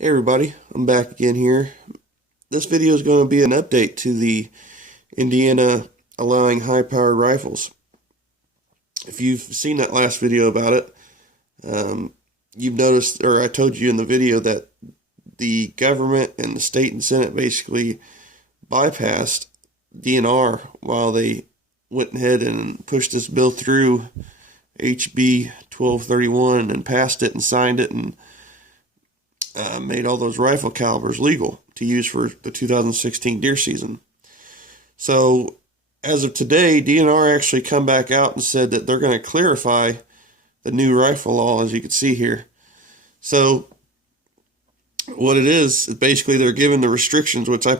Hey everybody, I'm back again here. This video is going to be an update to the Indiana allowing high-powered rifles. If you've seen that last video about it, you've noticed, or I told you in the video, that the government and the state and Senate basically bypassed DNR while they went ahead and pushed this bill through HB 1231 and passed it and signed it and made all those rifle calibers legal to use for the 2016 deer season. So as of today, DNR actually come back out and said that they're going to clarify the new rifle law, as you can see here. So what it is basically they're giving the restrictions, which I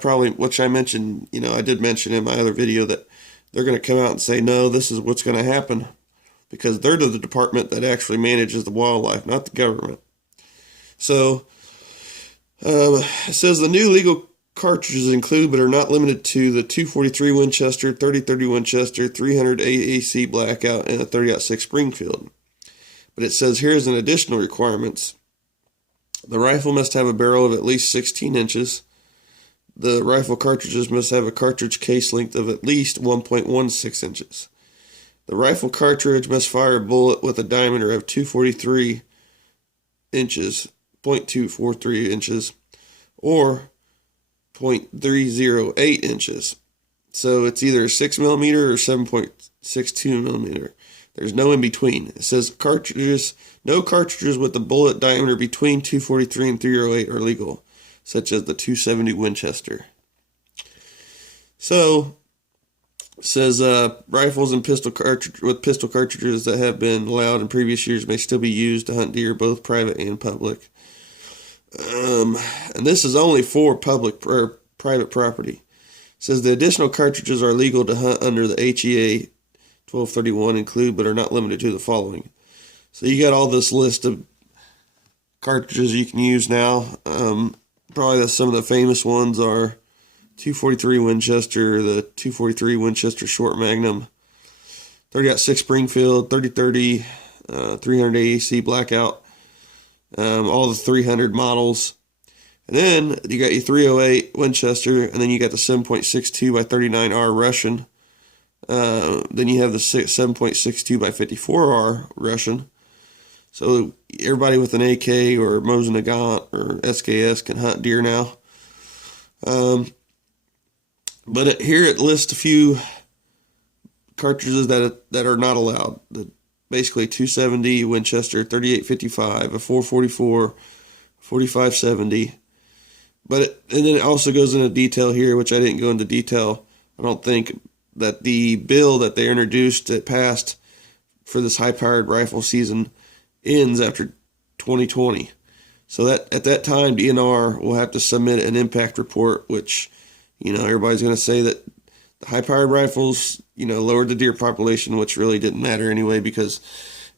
mentioned, I did mention in my other video that they're going to come out and say, no, this is what's going to happen, because they're the department that actually manages the wildlife, not the government. So it says the new legal cartridges include but are not limited to the 243 Winchester, 30-30 Winchester, 300 AAC Blackout, and a 30-06 Springfield. But it says here's an additional requirements. The rifle must have a barrel of at least 16 inches. The rifle cartridges must have a cartridge case length of at least 1.16 inches. The rifle cartridge must fire a bullet with a diameter of 243 inches, 0.243 inches, or 0.308 inches. So it's either 6 millimeter or 7.62 millimeter. There's no in between. It says no cartridges with a bullet diameter between 243 and 308 are legal, such as the 270 Winchester. So it says rifles and pistol cartridges that have been allowed in previous years may still be used to hunt deer, both private and public. And this is only for public or private property. It says the additional cartridges are legal to hunt under the HEA 1231 include but are not limited to the following. So you got all this list of cartridges you can use now. Probably some of the famous ones are 243 Winchester, the 243 Winchester Short Magnum, 30-06 Springfield, 30-30, 300 AAC Blackout, all the 300 models. And then you got your 308 Winchester, and then you got the 7.62 by 39R Russian. Then you have the 7.62 by 54R Russian. So everybody with an AK or Mosin Nagant or SKS can hunt deer now. But here it lists a few cartridges that are not allowed. Basically 270 Winchester, 3855, a 444, 4570. And then it also goes into detail here, which I didn't go into detail. I don't think that the bill that they introduced that passed for this high-powered rifle season ends after 2020. So that at that time, DNR will have to submit an impact report, which, everybody's going to say that the high-powered rifles, lowered the deer population, which really didn't matter anyway, because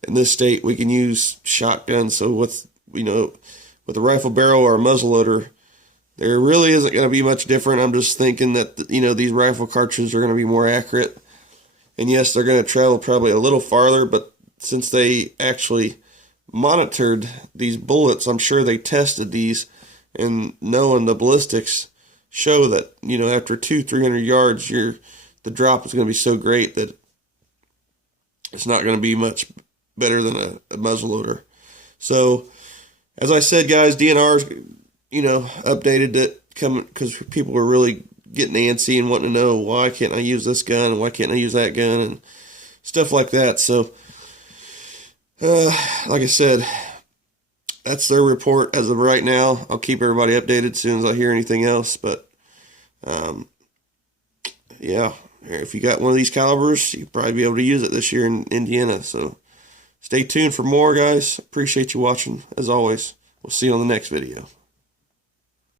in this state we can use shotguns. So with a rifle barrel or a muzzleloader, there really isn't going to be much different. I'm just thinking that, these rifle cartridges are going to be more accurate. And yes, they're going to travel probably a little farther, but since they actually monitored these bullets, I'm sure they tested these, and knowing the ballistics show that, after 200-300 yards, the drop is going to be so great that it's not going to be much better than a muzzleloader. So, as I said, guys, DNR's updated it because people were really getting antsy and wanting to know, why can't I use this gun and why can't I use that gun and stuff like that. So, like I said, that's their report as of right now. I'll keep everybody updated as soon as I hear anything else. But, yeah, if you got one of these calibers, you'll probably be able to use it this year in Indiana. So stay tuned for more, guys. Appreciate you watching, as always. We'll see you on the next video.